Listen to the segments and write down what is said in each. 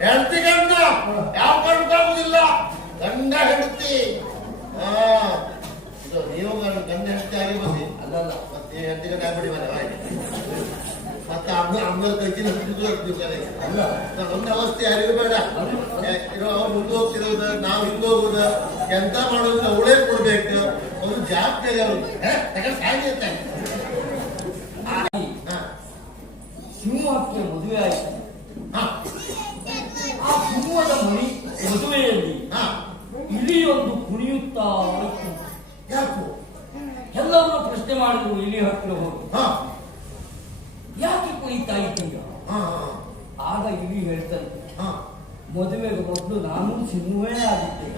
ಹೆಂಡತಿ ಗಂಡ ಯಾವ ಕಾರಣಕ್ಕಾಗುದಿಲ್ಲ ಗಂಡ ಹೆಂಡತಿ. ನೀವು ಗಂಡ ಗಂಡ ಹೆಂಡತಿ ಆಗಿರ್ಬೋದು. ಬಂದಿ ಅಲ್ಲಲ್ಲ ಮತ್ತೆ ಹೆಂಡತಿ ಗಂಡ ಆಗ್ಬಿಡಿ ಮನೆ ಮತ್ತೆ ಅಮ್ಮ ಅಮ್ಮನ ಕಜ್ಜಿನ ಹಿಡಿದು ಅಲ್ಲ. ಒಂದು ಅವಸ್ಥೆ ಯಾರಿಗೂ ಬೇಡ ಇರೋ ಅವ್ರು ಮುಂದೆ ಹೋಗ್ತಿರೋದು ನಾವು ಹಿಂದೆ ಹೋಗುದ ಎಂತ ಮಾಡೋದು ಅವಳೇ ಕೊಡ್ಬೇಕು. ಒಂದು ಜವಾಬ್ದಾರಿ ಅವ್ರು. ತಗೊಂಡು ಹಾ. ಸಿಂಹಕ್ಕೆ ಮದುವೆ ಆಯ್ತು ಹಾ ಆ ಸಿಂಹದ ಮಣಿ ಮದುವೆಯಲ್ಲಿ ಹಾ. ಇಲಿಯೊಂದು ಕುಣಿಯುತ್ತಾ ಇತ್ತು ಯಾಕು? ಎಲ್ಲವನ್ನೂ ಪ್ರಶ್ನೆ ಮಾಡಿದ್ರು ಇಲಿ ಹತ್ತಿರ ಹೋಗಿ. ಹಾ. ಯಾಕೆ ಕುಣಿತಾ ಇದ್ದೀಗ ಹಾ ಆಗ ಇಲಿ ಹೇಳ್ತಾರೆ ಹಾ. ಮದುವೆಗೆ ಮೊದಲು ನಾನು ಸಿಂಹವೇ ಆಗಿದ್ದೆ.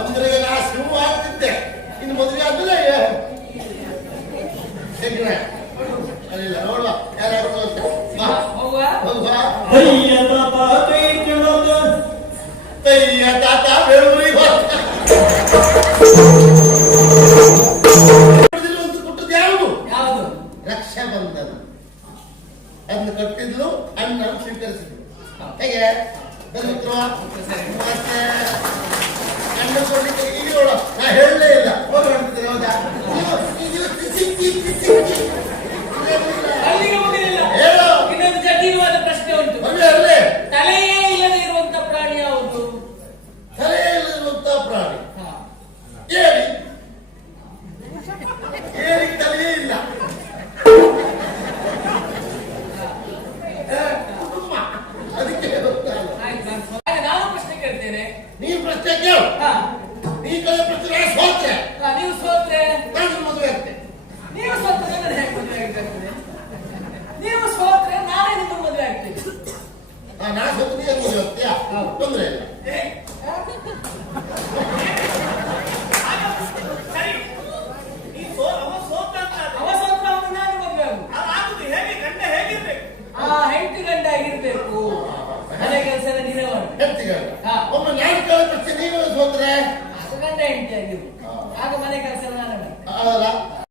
ಅಂದ್ರೆ ನಾ ಸಿಂಹ ಆಗ್ತಿದ್ದೆ. ಇನ್ನು ಮದುವೆ ಆದ್ಮೇಲೆ ಅಲ್ಲಿಲ್ಲ ನೋಡುವ ಯಾರು ಬಾ ರಕ್ಷಾಬಂಧನ. ಅದನ್ನ ಕಟ್ಟಿದ್ಲು ಅಣ್ಣ ಸ್ವೀಕರಿಸಿದ್ರು. ಹೇಗೆ? ಬಂದಿದ್ರು ಮತ್ತೆ ಅಣ್ಣ ಕೊಡ್ಲಿಕ್ಕೆ ನೋಡು ನಾ ಹೇಳಲೇ ಇಲ್ಲ. ಹೋಗಿ ಮಾಡ್ತಿದ್ದೀರಿ ಹೌದಾ? ಸಿಕ್ಕಿ ಸಿಕ್ಕಿ ಸಿಕ್ಕಿ. ಅಲ್ಲಿಗೆ ಮುಗಿಲಿಲ್ಲ ಹೇಳು ಇನ್ನೊಂದು ಜಟಿಲವಾದ ಪ್ರಶ್ನೆ ಉಂಟು ಮದುವೆ ಅಲ್ಲೇ ತಲೆಯೇ ಇಲ್ಲದೆ ಇರುವಂತ ಪ್ರಾಣಿ ಯಾವುದು ತಲೆಯಲ್ಲಿರುವಂತ ಪ್ರಾಣಿ ಹಾ. ಏರಿ ಏರಿ ತಲೆಯೇ ಇಲ್ಲ ಏ, ಕುಟುಂಬ. ಅದಕ್ಕೆ ಗೊತ್ತಲ್ಲ. ಆಯ್ತು ನಾನು ಸ್ವ- ಹಾಗೆ ನಾನು ಪ್ರಶ್ನೆ ಕೇಳ್ತೇನೆ ನೀನ್ ಪ್ರಶ್ನೆ ಕೇಳು ಹಾ. ನೀ ಕಡೆ ಪ್ರಶ್ನೆ ನಾನು ಸೋತ್ರೆ ಹಾ, ನೀವು ಸೋತ್ರೆ ನಾನು ಮದುವೆ ಆಗ್ತೇನೆ ನೀವು ಸೋತ್ರೆ ನಾನು ಹೇಗೆ ಮದುವೆ ಆಗ್ತೇನೆ ನೀವು ಸೋತ್ರೆ ನಾನೇ ನಿಮ್ಮ ಮದುವೆ ಆಗ್ತೇನೆ ಆ, ನಾ ಸೋತು ನೀನು ಮದುವೆ ಆಗ್ತೀಯಾ ಹೌದು. ತೊಂದ್ರೆ ಇಲ್ಲ ಸರಿ ನೀ ಸೋ ಅವ ಸೋತ ಅಂತ ಆದ್ರೆ ಅವ ಸೋತ್ರ ಅವನು ನಾನು ಮದುವೆ ಆಗುದು ಅದಾಗುದು ಹೇಗೆ ಗಂಡ ಹೇಗಿರ್ಬೇಕು ಆ ಹೆಂಡತಿ ಗಂಡ ಆಗಿರ್ಬೇಕು ಮನೆ ಕೆಲಸ ಎಲ್ಲ ನೀವೇ ಮಾಡಿ ಹೇಳ್ತೀಗ ಹಾ. ಒಮ್ಮೆ ನಾನು ಕೇಳೋ ಪ್ರಶ್ನೆ ನೀನು ಸೋತ್ರೆ? ಆಗ ಗಂಡ ಹೆಂಡತಿ ಆಗ ಮನೆ ಕೆಲಸ ನಾನು ಮಾಡಿ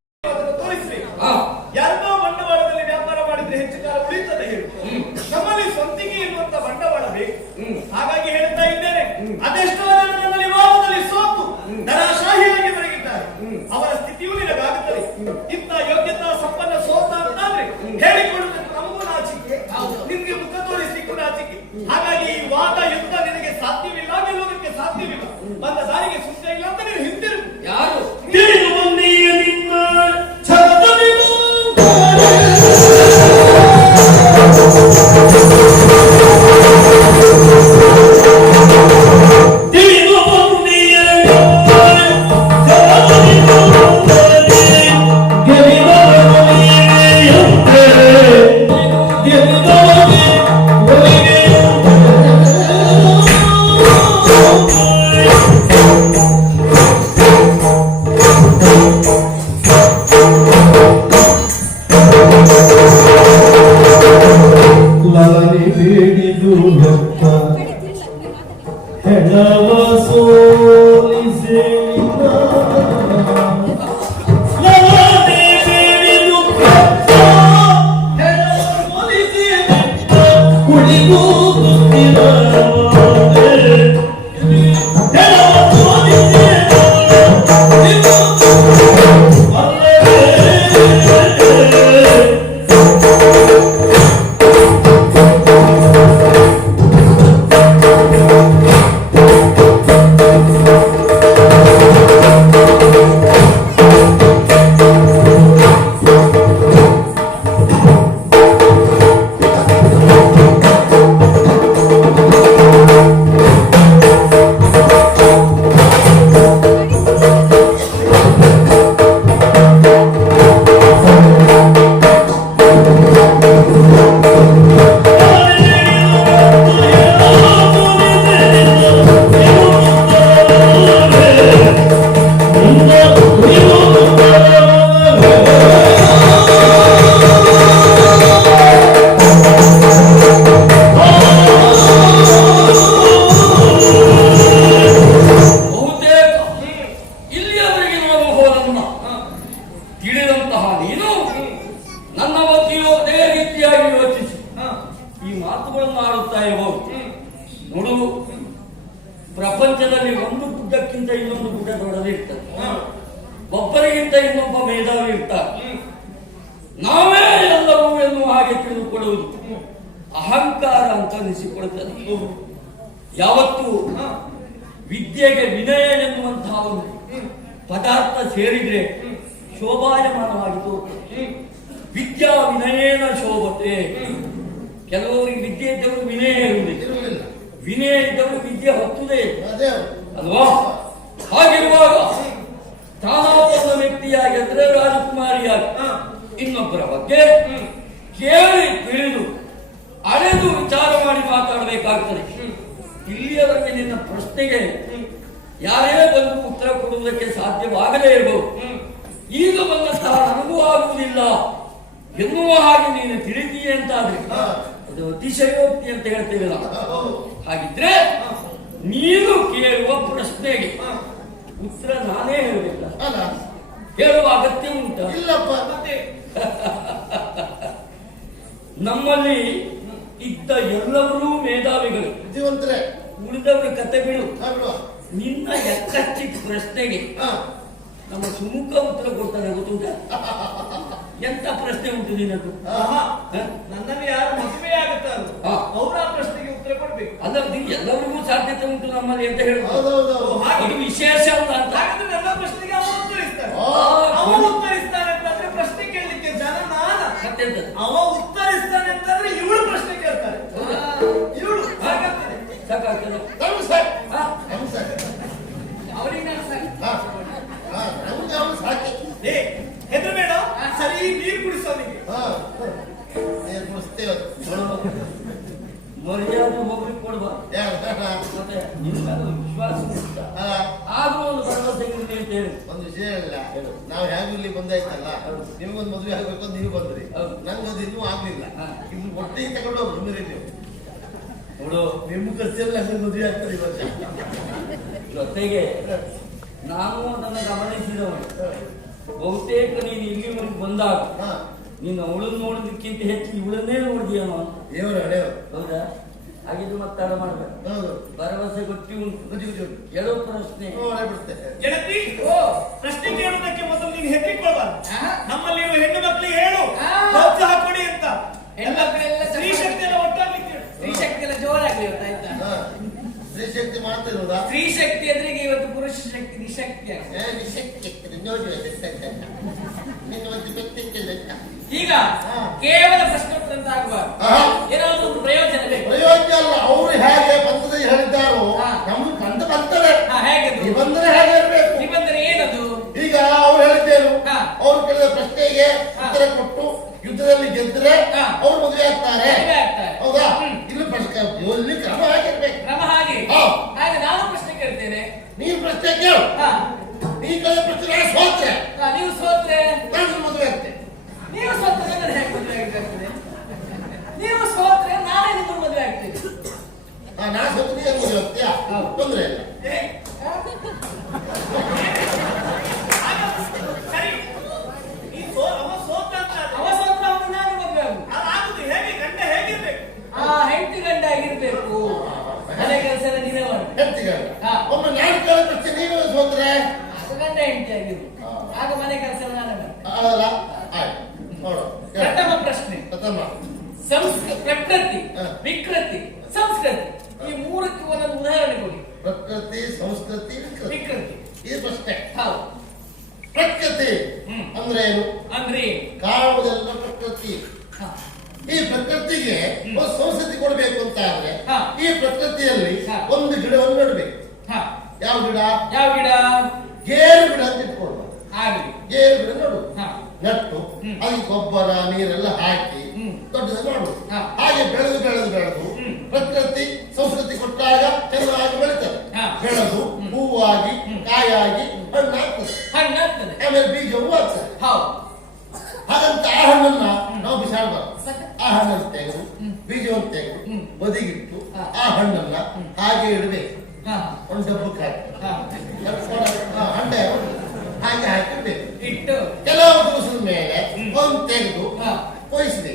ನಾಚಿಕೆ ಹಾಗಾಗಿ ಈ ವಾದ ಯುದ್ಧ ನಿನಗೆ ಸಾಧ್ಯವಿಲ್ಲ ಗೆಲ್ಲುವುದಕ್ಕೆ ಸಾಧ್ಯವಿಲ್ಲ. ಬಂದ ದಾರಿಗೆ ಸುತ್ತ ಇಲ್ಲ ಅಂತ ನೀನು ಹಿಂದಿರು ಯಾರು? ಎನ್ನುವಂತಹ ಒಂದು ಪದಾರ್ಥ ಸೇರಿದ್ರೆ ಶೋಭಾಯಮಾನವಾಗಿತ್ತು. ವಿದ್ಯಾ ವಿನಯೇನ ಶೋಭತೆ. ಕೆಲವರಿಗೆ ವಿದ್ಯೆ ಇದ್ದವರು ವಿನಯ ಇರುವುದಿಲ್ಲ. ವಿನಯ ಇದ್ದವರು ವಿದ್ಯೆ ಹೊತ್ತುದೇ ಅಲ್ವಾ? ಹಾಗಿರುವಾಗ ತಾನಾವೊಬ್ಬ ವ್ಯಕ್ತಿಯಾಗಿದ್ರೆ ರಾಜಕುಮಾರಿಯಾಗಿ ಇನ್ನೊಬ್ಬರ ಬಗ್ಗೆ ಕೇಳಿ ತಿಳಿದು ಅಳೆದು ವಿಚಾರ ಮಾಡಿ ಮಾತಾಡಬೇಕಾಗ್ತದೆ. ಇಲ್ಲಿಯವರೆಗೆ ನಿನ್ನ ಪ್ರಶ್ನೆಗೆ ಯಾರೇ ಬಂದು ಉತ್ತರ ಕೊಡುವುದಕ್ಕೆ ಸಾಧ್ಯವಾಗಲೇ ಇರಬಹುದು ಈಗ ಬಂದಂತಹ ನನಗೂ ಆಗುವುದಿಲ್ಲ. ಎನ್ನುವ ಹಾಗೆ ನೀನು ತಿಳಿದೀಯ ಅಂತಾದ್ರೆ ಅದು ಅತಿಶಯೋಕ್ತಿ ಅಂತ ಹೇಳ್ತೇವೆ ಹಾಗಿದ್ರೆ ನೀನು ಕೇಳುವ ಪ್ರಶ್ನೆಗೆ ಉತ್ತರ ನಾನೇ ಹೇಳಬೇಕ ಕೇಳುವ ಹೇಳುವ ಅಗತ್ಯ ಉಂಟ? ಇಲ್ಲಪ್ಪ. ನಮ್ಮಲ್ಲಿ ಇದ್ದ ಎಲ್ಲವರೂ ಮೇಧಾವಿಗಳು ಉಳಿದವರು ಕತೆ ಬಿಡುವ. ನಿನ್ನ ಎಕ್ಕಚ್ಚಿ ಪ್ರಶ್ನೆಗೆ ನಮ್ಮ ಸುಮುಖ ಉತ್ತರ ಕೊಡ್ತಾನೆ ಗೊತ್ತುಂಟ? ಎಂತ ಪ್ರಶ್ನೆ ಉಂಟು ನಿನ್ನದು ನನ್ನಲ್ಲಿ ಯಾರು ಮದುವೆ ಆಗುತ್ತಾರೋ. ಅವರ ಪ್ರಶ್ನೆಗೆ ಉತ್ತರ ಕೊಡ್ಬೇಕು. ಅಲ್ಲ ಎಲ್ಲರಿಗೂ ಸಾಧ್ಯತೆ ಉಂಟು ನಮ್ಮಲ್ಲಿ ಅಂತ ಹೇಳುವುದು ಹಾಗೆ ವಿಶೇಷ ಅಂತ. ಹಾಗಾದ್ರೆ ಎಲ್ಲ ಪ್ರಶ್ನೆಗೆ ಅವರು ಉತ್ತರಿಸ್ತಾರೆ ಅವರು ಉತ್ತರಿಸ್ತಾರೆ ಅಂತಂದ್ರೆ ಪ್ರಶ್ನೆ ಕೇಳಲಿಕ್ಕೆ ಜನ ನಾನು ಮತ್ತೆಂತ ಅವ ಕೊಡುವ? ಮತ್ತೆ ಮೇಲೆ ವಿಶ್ವಾಸ ಆದ್ರೂ ಒಂದು ಭರವಸೆ ಇರಲಿ ಅಂತ ಹೇಳಿ. ಒಂದು ವಿಷಯ ಇಲ್ಲ ನಾವು ಹೇಗೂ ಇಲ್ಲಿ ಬಂದಾಯ್ತಲ್ಲ. ನಿಮ್ಗೊಂದು ಮದುವೆ ಆಗ್ಬೇಕು ಅಂತ ನೀವು ಬಂದ್ರಿ. ನಂಗದು ಇನ್ನೂ ಆಗ್ಲಿಲ್ಲ. ಇನ್ನು ಒಟ್ಟಿಗೆ ತಗೊಂಡು ಸುಮ್ಮನೆ ನೀವು. ನೋಡು. ನಿಮ್ಮ ಖರ್ಚೆಲ್ಲ ಹಂಗೆ ಮದುವೆ ಆಗ್ತದೆ ಇವತ್ತು ಜೊತೆಗೆ ನಾನು ನನ್ನ ಗಮನಿಸಿದವನು. ಬಹುತೇಕ ನೀನು ಇಲ್ಲಿವರೆಗೆ ಬಂದಾಗ ನೀನು ಅವಳನ್ನು ನೋಡೋದಕ್ಕಿಂತ ಹೆಚ್ಚು ಇವಳನ್ನೇ ನೋಡಿದೀಯನೋ ದೇವರ ಹೌದಾ? ಹಾಗಿದ್ದು ಮತ್ತಾಡ ಮಾಡ್ಬೇಕು. ಹೌದು. ಭರವಸೆ ಗೊತ್ತಿ ಉಂಟು. ಕೆಲವು ಪ್ರಶ್ನೆ. ಪ್ರಶ್ನೆ. ಕೇಳುವುದಕ್ಕೆ ಮೊದಲು ನೀನು ಹೆದರಿಕೊಳ್ಬಾರ್ದು ಆ? ನಮ್ಮಲ್ಲಿರುವ ಹೆಣ್ಣು ಮಕ್ಕಳಿಗೆ ಹೇಳು ಆ. ಪ್ರೋತ್ಸಾಹ ಕೊಡಿ ಅಂತ ಹೆಣ್ಣು ಮಕ್ಕಳೆಲ್ಲ ಸ್ತ್ರೀ ಶಕ್ತಿಯನ್ನು ಒಟ್ಟಾಗ್ಲಿಕ್ಕೆ ಹೇಳು ಸ್ತ್ರೀ ಶಕ್ತಿ ಎಲ್ಲ ಜೋರಾಗ್ಲಿ ಇವತ್ತು ಆಯ್ತಾ ಹಾ ಸ್ತ್ರೀ ಶಕ್ತಿ ಮಾಡ್ತಾ ಇರೋದಾ ಸ್ತ್ರೀ ಶಕ್ತಿ ಅಂದ್ರೆ ಈಗ ಇವತ್ತು ಪುರುಷ ಶಕ್ತಿ ನಿಶಕ್ತಿ ಆಗಿದೆ. ಏ, ನಿಶಕ್ತಿ. ನೋಡಿ ಗೊತ್ತಾಯ್ತಾ? ನಿನ್ನ ಒಂದು ವ್ಯಕ್ತಿತ್ವ ಲೆಕ್ಕ. ಈಗ ಹಾ. ಕೇವಲ ಪ್ರಶ್ನೋತ್ತರ ಅಂತ ಆಗಬಾರ್ದು ಆಹಾ. ಏನಾದ್ರು ಒಂದು ಪ್ರಯೋಜನ ಬೇಕು ಪ್ರಯೋಜನ ಅಲ್ಲ ಅವರು ಹೇಗೆ ಬಂದದಲ್ಲಿ ಹೇಳಿದ್ದಾರೋ ಹಾ. ನಮ್ಗೆ ಕಂಡು ಬರ್ತದೆ ಹಾ ಹೇಗೆ ನಿಬಂಧನೆ ಹೇಗೆ ಇರಬೇಕು ನಿಬಂಧನೆ ಏನದು ಈಗ ಅವ್ರು ಹೇಳಿದ್ದೇನು ಹಾ. ಅವ್ರು ಕೇಳಿದ ಪ್ರಶ್ನೆಗೆ ಹಾ. ಉತ್ತರ ಕೊಟ್ಟು ಯುದ್ಧದಲ್ಲಿ ಗೆದ್ರೆ ಹಾ. ಅವ್ರು ಮದುವೆ ಆಗ್ತಾರೆ ಮದುವೆ ಆಗ್ತಾರೆ. ಹೌದಾ ಹ್ಮ್. ಇಲ್ಲಿ ಪ್ರಶ್ನೆ ಇಲ್ಲಿ ಕ್ರಮ ಆಗಿರ್ಬೇಕು ಕ್ರಮ ಹಾಗೆ ಹಾ. ಹಾಗೆ ನಾನು ಪ್ರಶ್ನೆ ಕೇಳ್ತೇನೆ ನೀನ್ ಪ್ರಶ್ನೆ ಕೇಳು ಹಾ ನೀ ಕೇಳಿದ ಪ್ರಶ್ನೆ ನಾನು ಸೋತ್ರೆ ಹಾ, ನೀವು ಸೋತ್ರೆ ನಾನು ನಿನ್ನ ಮದುವೆ ಆಗ್ತೇನೆ ನೀವು ಸೋತ್ರೆ ನನ್ನ ಹೇಗೆ ಮದುವೆ ಆಗ್ತದೆ ನೀವು ಸೋತ್ರೆ ನಾನೇ ನಿಮ್ಮ ಮದುವೆ ಆಗ್ತೇನೆ ಹಾ, ನಾ ಸೋತು ನೀನು ಮದುವೆ ಆಗ್ತೀಯಾ ಹೌದು. ತೊಂದ್ರೆ ಇಲ್ಲ ಏ, ಸರಿ ನೀ ಸೋ ಅವ ಸೋತ ಅಂತ ಆದ್ರೆ ಅವ ಸೋತ್ರ ಅವನು ನಾನು ಮದುವೆ ಆಗುದು ಅದಾಗುದು ಹೇಗೆ ಗಂಡ ಹೇಗಿರ್ಬೇಕು ಆ ಹೆಂಡತಿ ಗಂಡ ಆಗಿರ್ಬೇಕು ಮನೆ ಕೆಲಸ ಎಲ್ಲ ನೀವೇ ಮಾಡಿ ಹೇಳ್ತೀಗ ಹಾ. ಒಮ್ಮೆ ನಾನು ಕೇಳಿದ ಪ್ರಶ್ನೆ ನೀನು ಸೋತ್ರೆ ಆಗ ಗಂಡ ಹೆಂಡತಿ ಆಗಿರ್ಬೇಕು ಹಾ. ಆಗ ಮನೆ ಕೆಲಸ ಎಲ್ಲ ನಾನೇ ಮಾಡಿ ಅಲ್ಲ ಆಯ್ತು ನೋಡು ಕೇಳು. ಪ್ರಥಮ ಪ್ರಶ್ನೆ ಪ್ರಥಮ ಸಂಸ್ಕೃತಿ ಪ್ರಕೃತಿ ಹಾ. ವಿಕೃತಿ ಸಂಸ್ಕೃತಿ ಈ ಮೂರಕ್ಕೆ ಒಂದೊಂದು ಉದಾಹರಣೆ ಕೊಡಿ ಪ್ರಕೃತಿ ಸಂಸ್ಕೃತಿ ವಿಕೃತಿ ವಿಕೃತಿ ಈ ಪ್ರಶ್ನೆ ಹೌದು ಪ್ರಕೃತಿ ಹ್ಮ್. ಅಂದ್ರೆ ಏನು ಅಂದ್ರೆ ಕಾಡುವುದೆಲ್ಲ ಪ್ರಕೃತಿ. ಈ ಪ್ರಕೃತಿಗೆ ಒಂದು ಸಂಸ್ಕೃತಿ ಕೊಡಬೇಕು ಅಂತ ಆದ್ರೆ. ಈ ಪ್ರಕೃತಿಯಲ್ಲಿ. ಒಂದು ಗಿಡವನ್ನು ನೆಡಬೇಕು. ಹಾ. ಯಾವ ಗಿಡ? ಯಾವ ಗಿಡ? ಗೇರು ಗಿಡ ಅಂತ ಆಗಲಿ ಗೇರು ಗಿಡ ನೋಡು. ನೆಟ್ಟು. ಅದಕ್ಕೆ ಗೊಬ್ಬರ ನೀರೆಲ್ಲ ಹಾಕಿ. ದೊಡ್ಡದು ಮಾಡು ಹಾ. ಹಾಗೆ ಬೆಳೆದು ಬೆಳೆದು ಬೆಳೆದು. ಪ್ರಕೃತಿ ಸಂಸ್ಕೃತಿ ಕೊಟ್ಟಾಗ ಚೆನ್ನಾಗಿ ಬೆಳಿತದೆ. ಬೆಳೆದು ಹೂವಾಗಿ ಕಾಯಾಗಿ ಹಣ್ಣಾಗ್ತದೆ. ಹಣ್ಣಾಗ್ತದೆ. ಆಮೇಲೆ ಬೀಜ ಹೂ ಆಗ್ತದೆ. ಹೌದು. ಹಾಗಂತ ಆ ಹಣ್ಣನ್ನ ನಾವು ಬಿಸಾಡಬಾರ್ದು. ಆ ಹಣ್ಣನ್ನು ತೆಗೆದು. ಬೀಜವನ್ನು ತೆಗೆದು. ಬದಿಗಿಟ್ಟು. ಆ ಹಣ್ಣನ್ನ ಹಾಗೆ ಇಡಬೇಕು. ಒಂದು ಡಬ್ಬಕ್ಕೆ ಹಾಕಿ ಹಾಗೆ ಹಾಕಿಡ್ಬೇಕು ಇಟ್ಟು. ಕೆಲವು ದಿವಸದ ಮೇಲೆ ಒಂದು ತೆಗೆದು ಕೊಯ್ಸಿದೆ. ಕೊಯ್ಸ್ಬೇಕು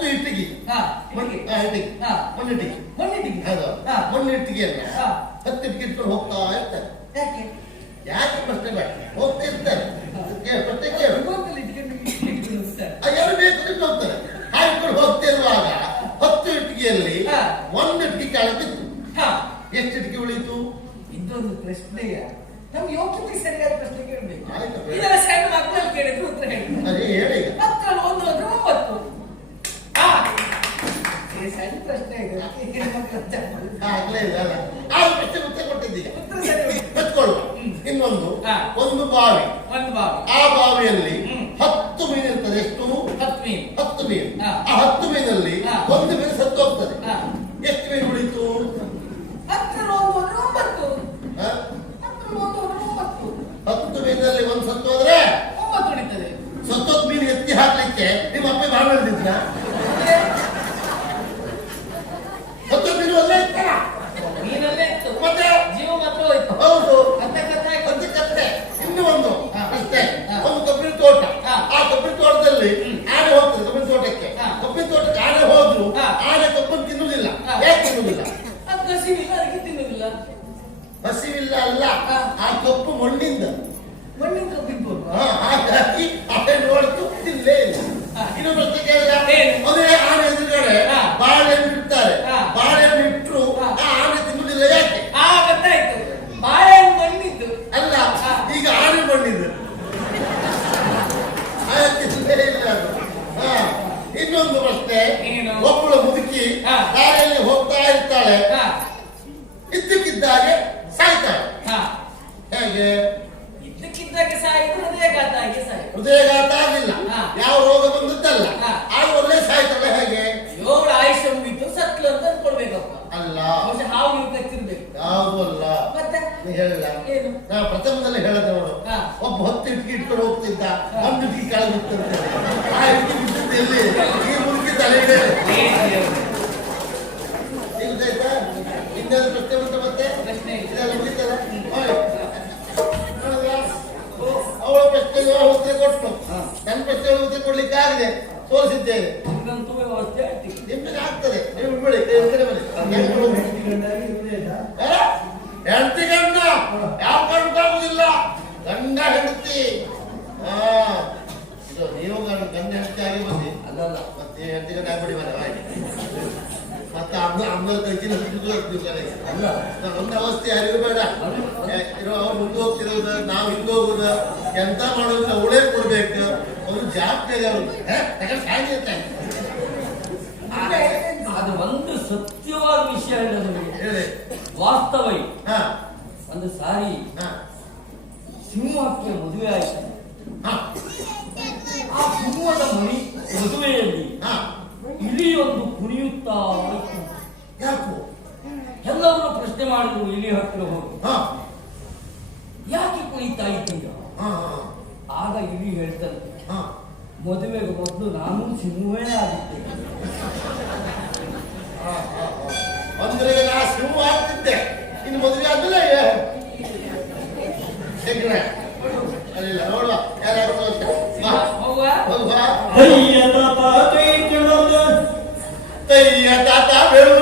ಹತ್ತು ಇಟ್ಟಿಗೆ ಹಾ ಮಣ್ಣಿಟ್ಟಿಗೆ. ಹೌದು. ಮಣ್ಣಿಟ್ಟಿಗೆ ಅಲ್ಲ. ಹತ್ತು ಇಟ್ಟಿಗೆ ಇಟ್ಕೊಂಡು ಹೋಗ್ತಾ ಇರ್ತಾರೆ. ಯಾಕೆ? ಯಾಕೆ ಪ್ರಶ್ನೆ ಬೇಡ. ಹೋಗ್ತಾ ಇರ್ತಾರೆ. ಪ್ರಶ್ನೆ ಯಾರು ಬೇಕು ಹೋಗ್ತಾರೆ. ಹಾಕೊಂಡು ಹೋಗ್ತಾ ಹತ್ತು ಇಟ್ಟಿಗೆಯಲ್ಲಿ ಒಂದು ಇಟ್ಟಿಗೆ ಕೆಳಗಿತ್ತು ಎಷ್ಟು ಇಟ್ಟಿಗೆ ಉಳಿತು ಇದೊಂದು ಪ್ರಶ್ನೆಯ ನಮ್ ಯೋಚನೆ ಸರಿಯಾದ ಪ್ರಶ್ನೆ ಕೇಳಬೇಕು. ಇದರ ಸಣ್ಣ ಮಕ್ಕಳಲ್ಲಿ ಕೇಳಿದ್ರು ಉತ್ತರ ಹೇಳಿ. ಹೇಳಿ. ಒಂದು ಅಂದ್ರೆ ಇದೆ ಆಗ್ಲೇ ಇಲ್ಲ ಅಲ್ಲ ಆ ಪ್ರಶ್ನೆ ಉತ್ತರ ಇನ್ನೊಂದು ಒಂದು ಬಾವಿ ಒಂದು ಬಾವಿ ಆ ಬಾವಿಯಲ್ಲಿ ಹತ್ತು ಮೀನು ಇರ್ತದೆ ಎಷ್ಟು? ಹತ್ತು ಮೀನು. ಹತ್ತು ಮೀನು. ಆ ಹತ್ತು ಮೀನಲ್ಲಿ ಪ್ರಶ್ನೆ ಮತ್ತೆ? ಇದೆಲ್ಲ ಮುಗಿತಲ್ಲ ಅವಳ ಉತ್ತರ ಕೊಟ್ಟು ನನ್ನ ಪ್ರಶ್ನೆಗೆ ಉತ್ತರ ಕೊಡ್ಲಿಕ್ಕೆ ಆಗದೆ ತೋರಿಸಿದ್ದೇನೆ ನಿಮ್ಗೆ ಆಗ್ತದೆ. ನೀವು ಬಿಡಿ ಹೆಂಡತಿ ಗಂಡ. ಯಾವ ಕಾರಣಕ್ಕಾಗುದಿಲ್ಲ ಗಂಡ ಹೆಂಡತಿ. ಹಾ. ಇದು ನೀವು ಆಗಿ ಬಂದಿ ಅಲ್ಲಲ್ಲ. ಮತ್ತೆ ಹೆಂಡತಿ ಗಂಡ ಆಗ್ಬಿಡಿ ಬರ ಆಯ್ತು ಮತ್ತೆ ಅಮ್ಮ ಅಮ್ಮ ಕೈಗಿನ ನಮ್ಮ ಇರೋ ಅವ್ರು ಮುಂದೆ ಹೋಗ್ತಿರೋದ ನಾವು ಹಿಂದೆ ಹೋಗೋದ ಎಂತ ಮಾಡೋದು ಅವಳೇ ಕೊಡ್ಬೇಕು. ಅವ್ರು ಜವಾಬ್ದಾರಿ ಅದು ಒಂದು ಸತ್ಯವಾದ ವಿಷಯ ಹೇಳಿ. ವಾಸ್ತವ ಒಂದು ಸಾರಿ ಸಿಂಹಕ್ಕೆ ಮದುವೆ ಆಯಿತು. ಆ ಸಿಂಹದ ಮನಿ ಮದುವೆಯಲ್ಲಿ ಇಲಿಯೊಂದು ಕುಣಿಯುತ್ತಾ ಇತ್ತು ಯಾಕೋ? ಎಲ್ಲರೂ ಪ್ರಶ್ನೆ ಮಾಡಿದ್ರು ಇಲಿ ಹತ್ತಿರ ಹೋಗಿ. ಯಾಕೆ ಕುಣಿತಾ ಇದ್ದೀಯ? ಆಗ ಇಲಿ ಹೇಳ್ತಾನೆ ಮದುವೆಗೆ ಮೊದಲು ನಾನು ಸಿಂಹವೇ ಆಗಿದ್ದೆ. ಅಂದ್ರೆ ನಾ ಸಿಂಹ ಆಗ್ತಿದ್ದೆ. ಇನ್ನು ಮದುವೆ ಆದ್ಮೇಲೆ ನೋಡುವ ಯಾರು ಹೋಗುವ? தையா தாத்தா வெறும்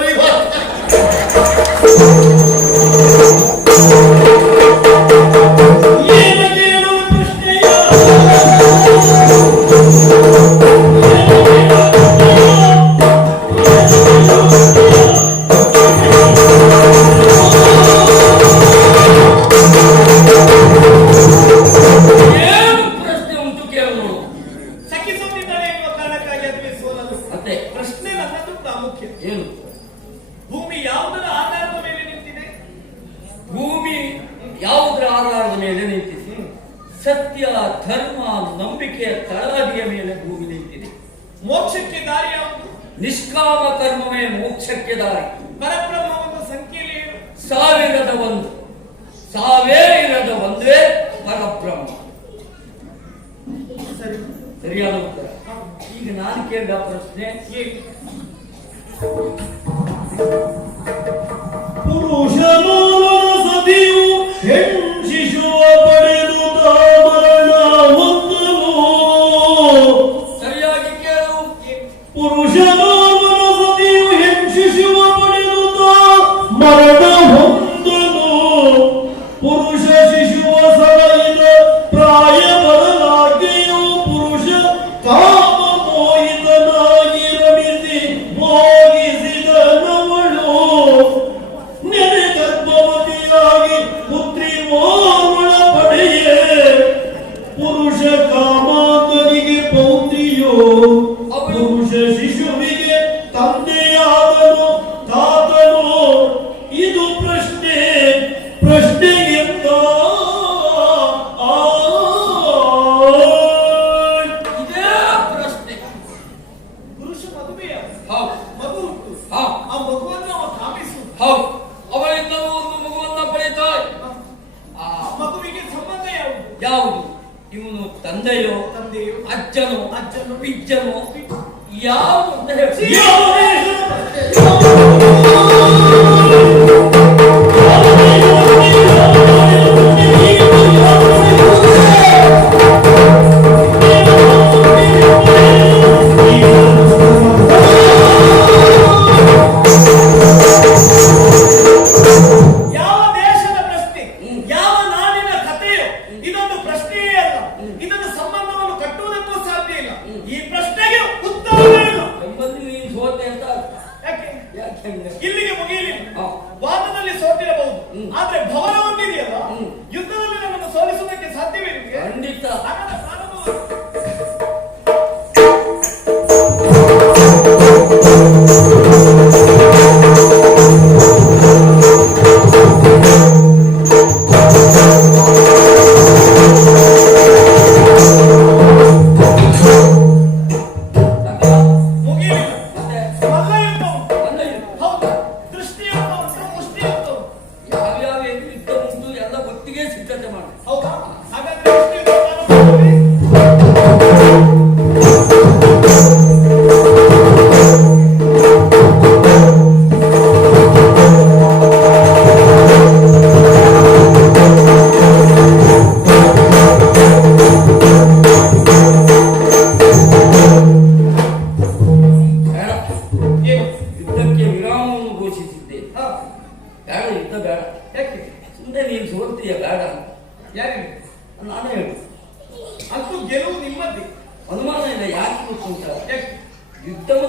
ಇರದ ಒಂದು. ಸಾವೇ ಇರದ ಒಂದೇ ಪರಬ್ರಹ್ಮ ಸರಿಯಾದ ಉತ್ತರ. ಈಗ ನಾನು ಕೇಳಿದ ಪ್ರಶ್ನೆ ಪುರುಷನು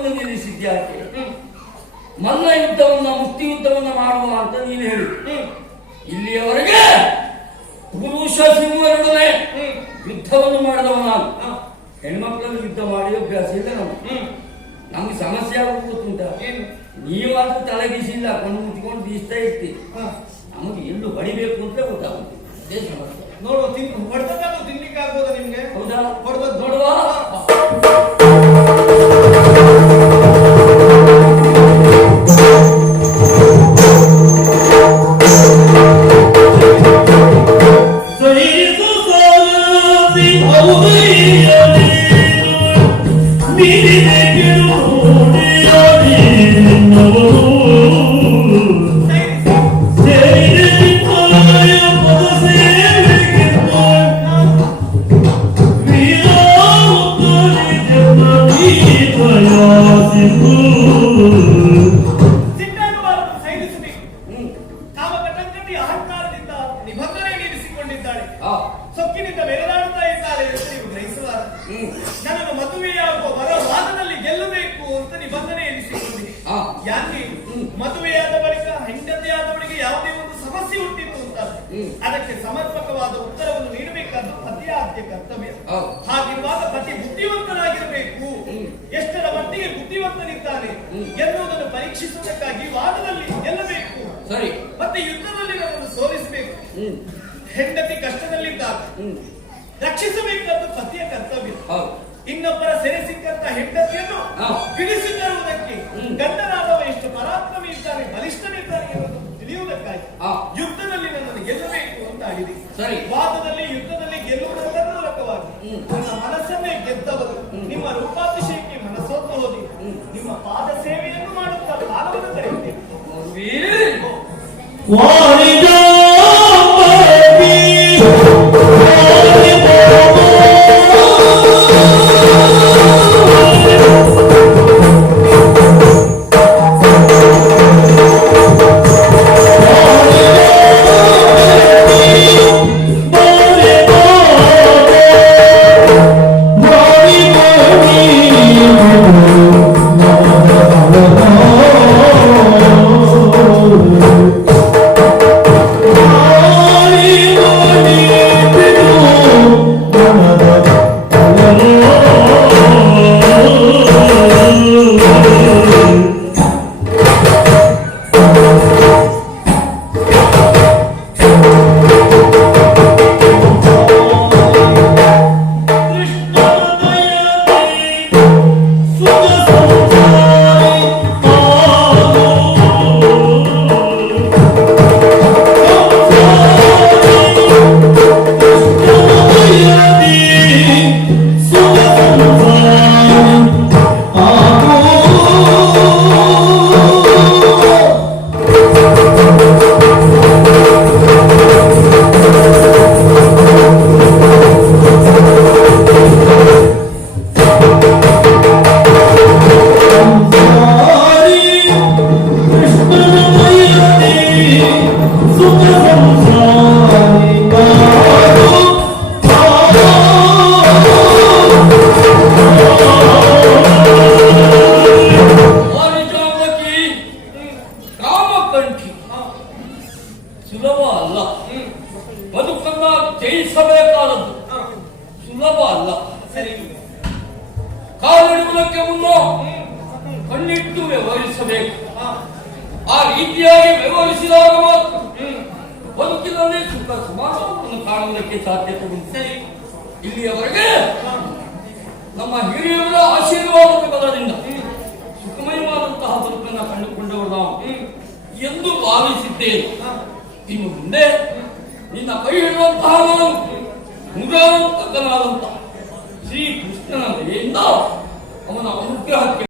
ಯುದ್ಧವನ್ನು ನಿಲ್ಲಿಸಿದ್ಯಾ ನನ್ನ ಯುದ್ಧವನ್ನ ಮುಕ್ತಿ ಯುದ್ಧವನ್ನ ಮಾಡುವ ಅಂತ ನೀನು ಹೇಳಿ. ಇಲ್ಲಿಯವರೆಗೆ ಪುರುಷ ಸಿಂಹರೊಡನೆ ಯುದ್ಧವನ್ನು ಮಾಡಿದವ ನಾನು. ಹೆಣ್ಮಕ್ಳನ್ನು ಯುದ್ಧ ಮಾಡಿ ಅಭ್ಯಾಸ ಇಲ್ಲ ನಾವು ನಮ್ಗೆ ಸಮಸ್ಯೆ ಆಗುತ್ತ ನೀವಾದ್ರೂ ತಲೆಗಿಸಿಲ್ಲ ಕಣ್ಣು ಮುಚ್ಕೊಂಡು ಬೀಸ್ತಾ ಇರ್ತಿ. ನಮಗೆ ಎಲ್ಲೂ ಹೊಡಿಬೇಕು ಅಂತ ಗೊತ್ತಾಗುತ್ತೆ ಅದೇ ಸಮಸ್ಯೆ. ನೋಡುವ ತಿನ್ ಹೊಡೆದ ತಿನ್ಲಿಕ್ಕೆ ಆಗ್ಬೋದಾ ನಿಮ್ಗೆ? ಹೌದಾ? ಹೊಡೆದ ನೋಡುವ. ouvir, ouvir. ರಕ್ಷಿಸುವುದಕ್ಕಾಗಿ ವಾದದಲ್ಲಿ ಗೆಲ್ಲಬೇಕು. ಸರಿ. ಮತ್ತೆ ಯುದ್ಧದಲ್ಲಿ ನಮ್ಮನ್ನು ಸೋಲಿಸಬೇಕು. ಹೆಂಡತಿ ಕಷ್ಟದಲ್ಲಿದ್ದಾಗ ರಕ್ಷಿಸಬೇಕಾದ ಪತಿಯ ಕರ್ತವ್ಯ. ಇನ್ನೊಬ್ಬರ ಸೆರೆ ಸಿಕ್ಕಂತ ಹೆಂಡತಿಯನ್ನು ಬಿಡಿಸಿ ತರುವುದಕ್ಕೆ ಗಂಡನಾದವ ಎಷ್ಟು ಪರಾಕ್ರಮಿ ಇದ್ದಾರೆ ಬಲಿಷ್ಠನಿದ್ದಾರೆ ಎಂಬುದನ್ನು ತಿಳಿಯುವುದಕ್ಕಾಗಿ ಯುದ್ಧದಲ್ಲಿ ನನ್ನನ್ನು ಗೆಲ್ಲಬೇಕು ಅಂತ ಆಗಿದೆ. ವಾದದಲ್ಲಿ ಯುದ್ಧದಲ್ಲಿ ಗೆಲ್ಲುವುದರ ಮೂಲಕವಾಗಿ 我